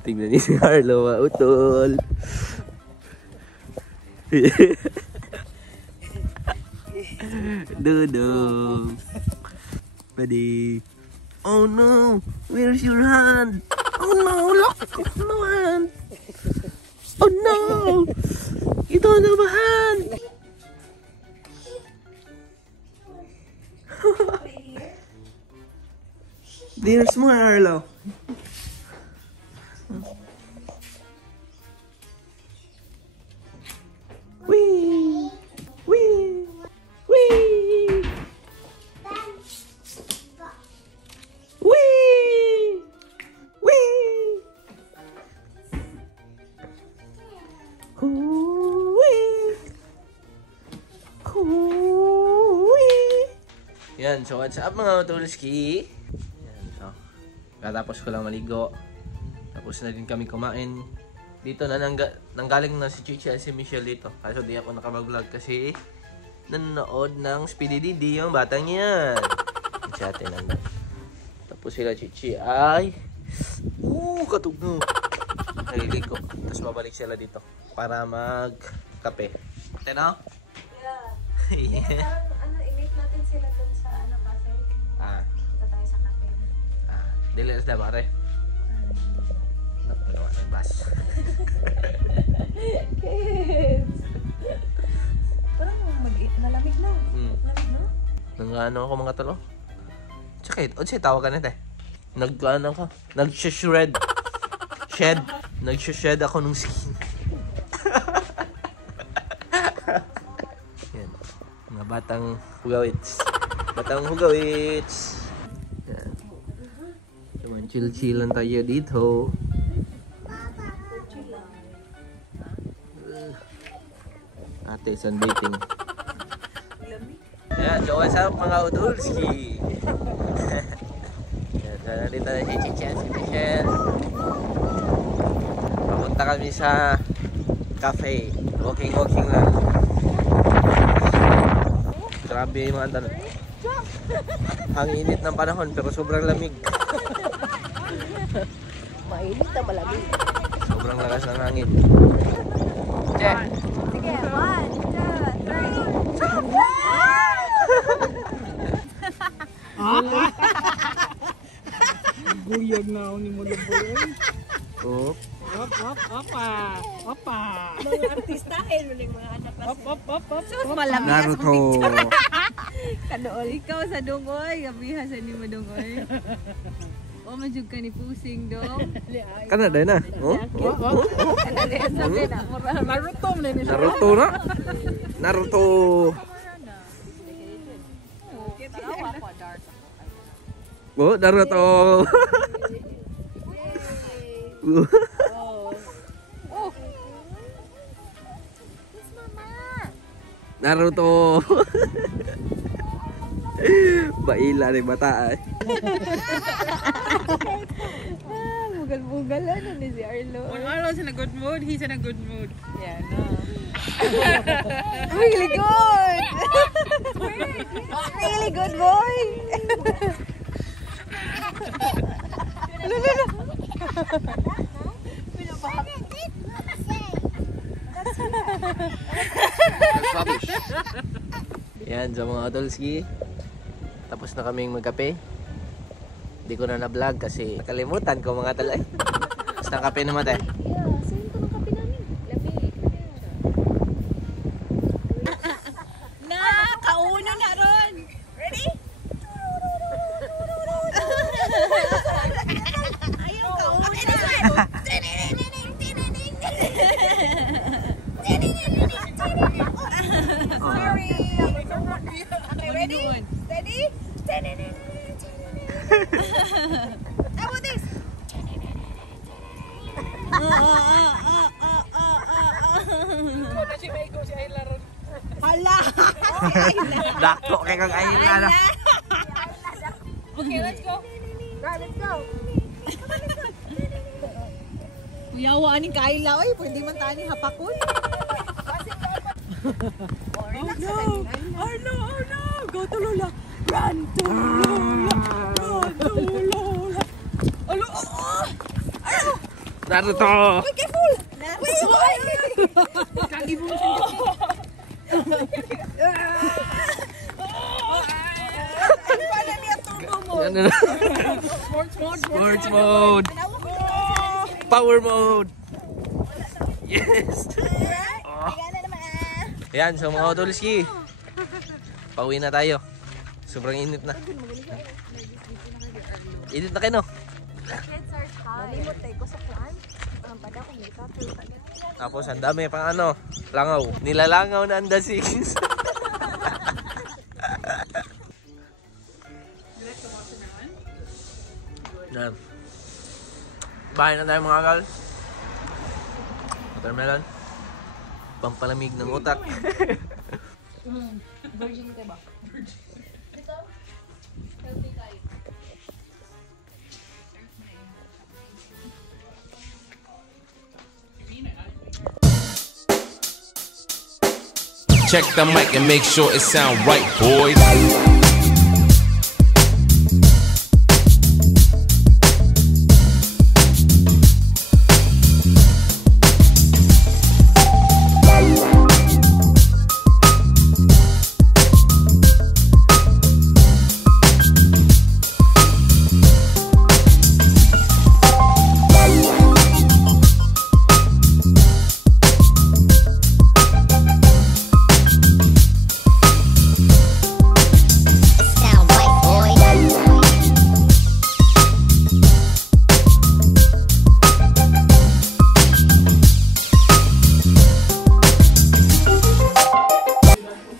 Tingnan niyo si Arlo, utol. Dudong. Buddy. Oh no! Where's your hand? Oh no! Look! No hand! Oh no! You don't have a hand! There's more, Arlo. Wee! Wee! Wee! Wee! Wee! Wee! Wee! Yan, so what's up mga Tulski? Yan, so katapos ko lang maligo. Tapos na din kami kumain. Dito na nanggaling na si Chichi at si Michelle dito. Kaso di ako nakapag-vlog kasi nanonood ng Speedy Didi yung batang yan. Si ate nandun. Tapos sila Chichi ay katugno. Naliligo. Tapos babalik sila dito para mag-kape. Ate no? Yeah. Yeah. I-meet natin sila dun sa cafe. Punta tayo sa cafe. Dili as da mare. Nakuha ng bus. Kids! Parang malamig na. Malamig na? Nang ako mga talo? Tsaka ito, siya tawagan natin. Nag-ano ka? Nag-shred. Nag-shred ako nung skin. Yan. Mga batang hugawits. Yan. Naman chill-chillan tayo dito. Ate, sunbathing. Yan, so what's up mga Udulski? Yan, so nandito na si Chichi at si Michelle. Papunta kami sa cafe. Walking lang. Grabe yung mga tanong. Ang init ng panahon pero sobrang lamig. Mainit na malamig. Sobrang lakas ng hangin. Che! Sige, 1, 2, 3. Buyag na ako ni Mula Boy. Oh. Opa. Mga artistahin mo ng mga anak na Op. sus, malamig. Naruto. Kanool, ikaw sa dungoy. Gabiha sa ni mo dungoy. O, madyog ka ni Pusing dong. Kana day na. Oh. Ano yan sabi na? Naruto mo na ni siya. Naruto na. Naruto. Oh, Naruto. Naruto. Baila ni bata ay. Bugal-bugal ano ni si Arlo. When Arlo's in a good mood, he's in a good mood. Yeah, no. Really good! Really good boy! Yan, sa mga Adolski. Tapos na kaming magkape. Hindi ko na na-vlog kasi nakalimutan ko mga talay. Basta ang kape naman tayo. Yeah, saan ko ng kape namin? Labi. Na! Kauno na ron! Ready? Ayaw kauno! Sorry! Okay, ready? Steady? How about this? Ikaw na si Mego, si Ayla ron. Hala! Dako kay kang ayun na. Okay, let's go. Let's go! Kuyawa aning kaila, oy, pwede man tani hapakon. Oh no! Go to Lola! Run to Lola! Run to Lola! Alo! Naruto! Wait, careful! Kagi mo siya. Paano niya turbo mo? Ano na? Sports mode! Power mode! Yes! Yan, so mga Otolski. Pauwi na tayo. Sobrang init na. Init na kayo, no? Tapos ang dami pang ano, langaw. Nilalangaw na ang dasings. Yan. Bahay na tayo mga kal. Watermelon. Pampalamig ng utak. Virgin ka ba? Check the mic and make sure it sound right, boys.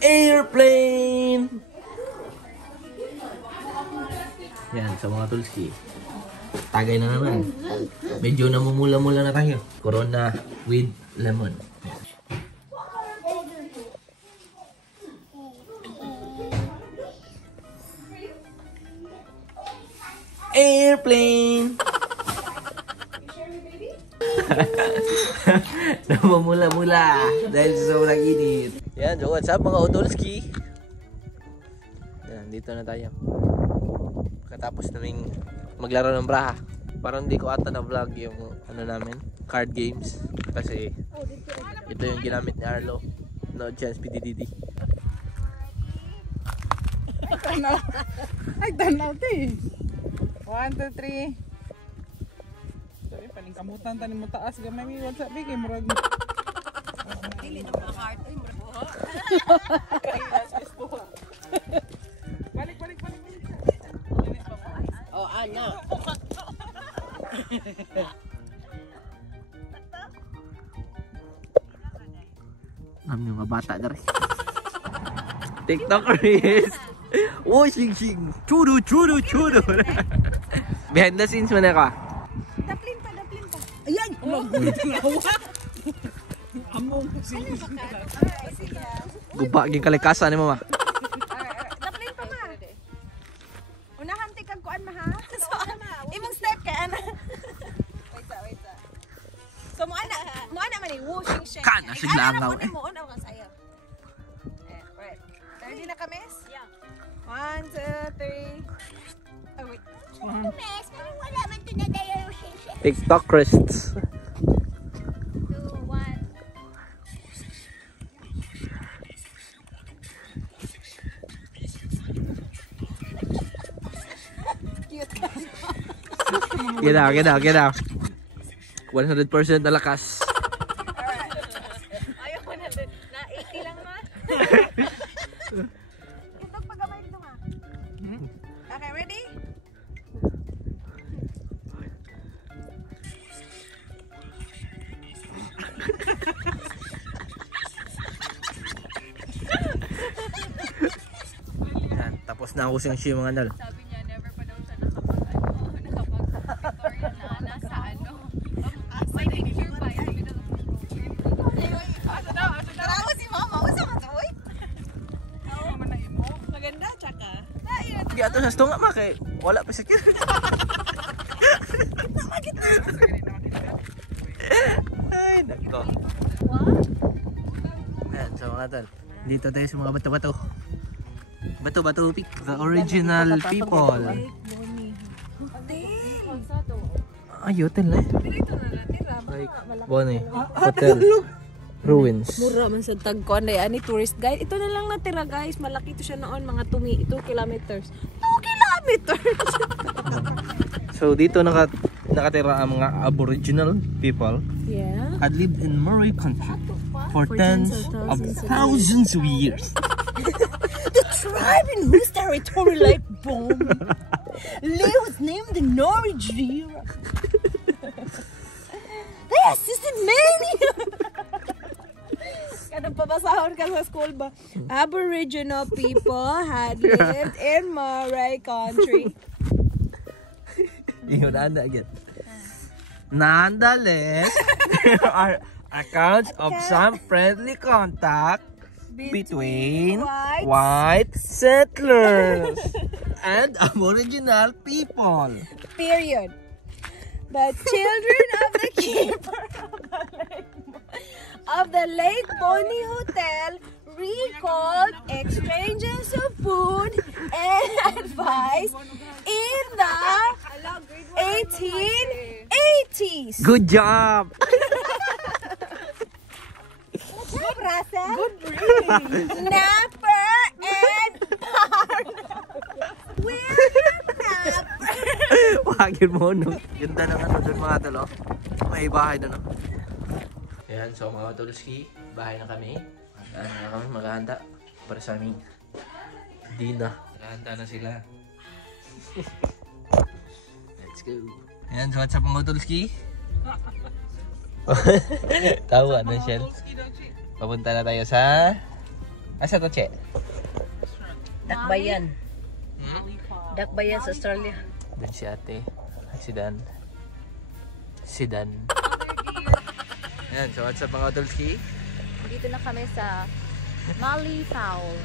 Airplane! Yan, sa mga Tulski. Tagay na naman. Medyo namumula-mula na tayo. Corona with lemon. Airplane! Namumula-mula dahil sa sobrang init. Yan, so what's up mga Otolski? Yan, dito na tayo. Katapos naming maglaro ng braha. Parang hindi ko ata na vlog yung ano namin, card games. Kasi ito yung ginamit ni Arlo. No chance PDDD. Ay, tanaw te. 1, 2, 3. Sorry, paling kamutan tani mo taas gamay mi what's up bigay murag. Dili na mga heart ay murag buho. Kailas is buho. Balik. Oh, ano? Ang mga bata na rin. TikTokers! Oh, sing! Chudu! Behind the scenes mo na ka. Daplin pa. Ayan, lawa. Among sing. Guba, yung kalikasan ni mama. Daplin pa ma. Unahan ti kag kuan ma ha. So, imong step kay ana. Wait. So mo ana man ni washing shake. Kana sig langaw eh. Mo una ka sayo. Right. Ready na kami? Yeah. 1, 2, 3. Oh wait. Mes, pero wala man tinadayo yung shake. TikTokers. 2, 1. Get out. 100% na lakas. Ayaw ko na din. Na 80 lang ma. Itog pagamay dito ma. Okay, ready? Yan, tapos na ako siyang mga nal. Sabi niya, never pa daw siya nakapag-tutorial na nasa ano. May picture pa. Sabi na Tarawa si mama. Usa ka to, oy. Oo, man na imo. Maganda, tsaka. Di ato sa stunga ma kay wala pa secure. Ay, nako. Ayan, so mga tol. Dito tayo sa mga bato-bato. Bato-bato pick. The original people. Ay, hotel eh. Dito na natin. Like, Bonnie, hotel. Ruins. Mura man sa tagkuan na yan, tourist guide. Ito na lang natira guys. Malaki ito siya noon, mga 2 kilometers. 2 kilometers! So dito nakatira ang mga Aboriginal people. Yeah. Had lived in Murray country for tens of thousands of years. The tribe in whose territory like bomb was named the Norwegian. They assisted many. Kanang pabasahon ka sa school ba? Aboriginal people had lived in Murray country. Yun, anda again. Nonetheless, there are accounts of some friendly contact between white settlers and Aboriginal people. Period. The children of the keeper of the Lake Bonny Hotel recalled exchanges of food and advice in the 1880s. Good job! Good, Russell. Good reading. Napper and Parno. William Napper. Wagin mo, no? Ganda ng ano doon mga talo. May bahay doon, no? Ayan, so mga Tulski, bahay na kami. Na kami maghahanda para sa aming dinner. Maghahanda na sila. Let's go. Ayan, so what's up mga Tulski? Tawa na siya. Papunta na tayo sa... Asa to, Che? Dakbayan. Dakbayan sa Australia. Doon si ate. Si Dan. Si Dan. Ayan, so what's up mga Tulski? Dito na kami sa Mali Fowl.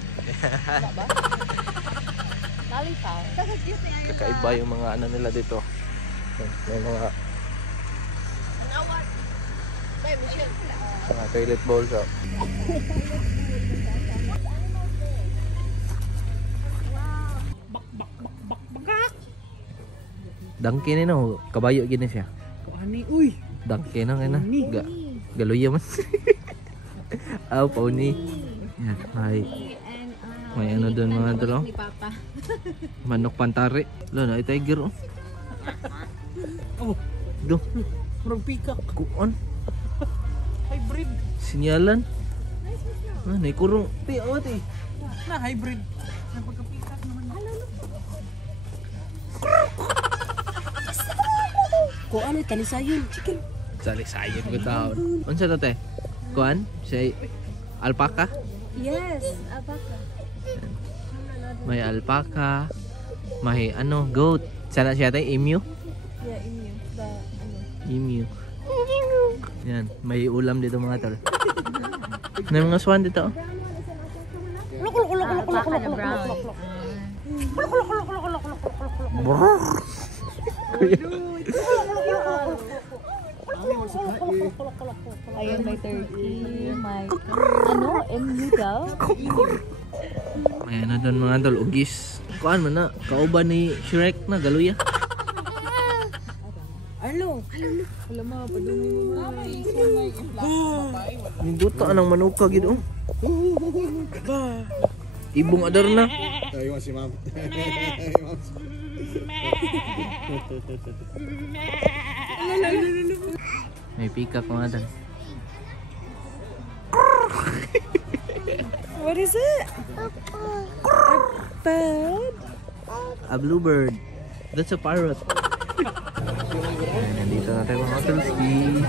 Ba? Mali Fowl. Kakaiba yung mga ano nila dito. May mga toilet bowls, oh. Dangke ni no, kabayo gini siya. Ani, uy. Dangke na kaya na. Galuya man. Aw, pauni. Yan, may ano doon mga talo. Manok pantari. Lo na tiger, oh. Oh, Do. murag peacock. Kuan. Hybrid. Sinyalan. Ah, naikurong. Ti, oh, ti. Na, hybrid. Napagka-peacock naman. Kuan ay talisayon, chicken. Sali-sayon ko taon. Unsa to, te? Kuan? Si alpaca? Yes, abaka. May alpaca. May ano, goat. Sana siya tayo, emu? Yeah, inyo. The ano. Emu. Yan, may ulam dito mga tol. May mga swan dito. Alpaca na brown. Ayun, may turkey, may ano, emu daw. May ano doon mga tol, ugis. Kuan man na, kauban ni Shrek na galuya. Ano? Wala mga padumi mo. Ninduta anang manuka gid, oh. Ibong adar na. Tayo si ma'am. May peacock mga tol. What is it? A bird? A bluebird. That's a parrot. Ayan, nandito na tayo mga Tulski.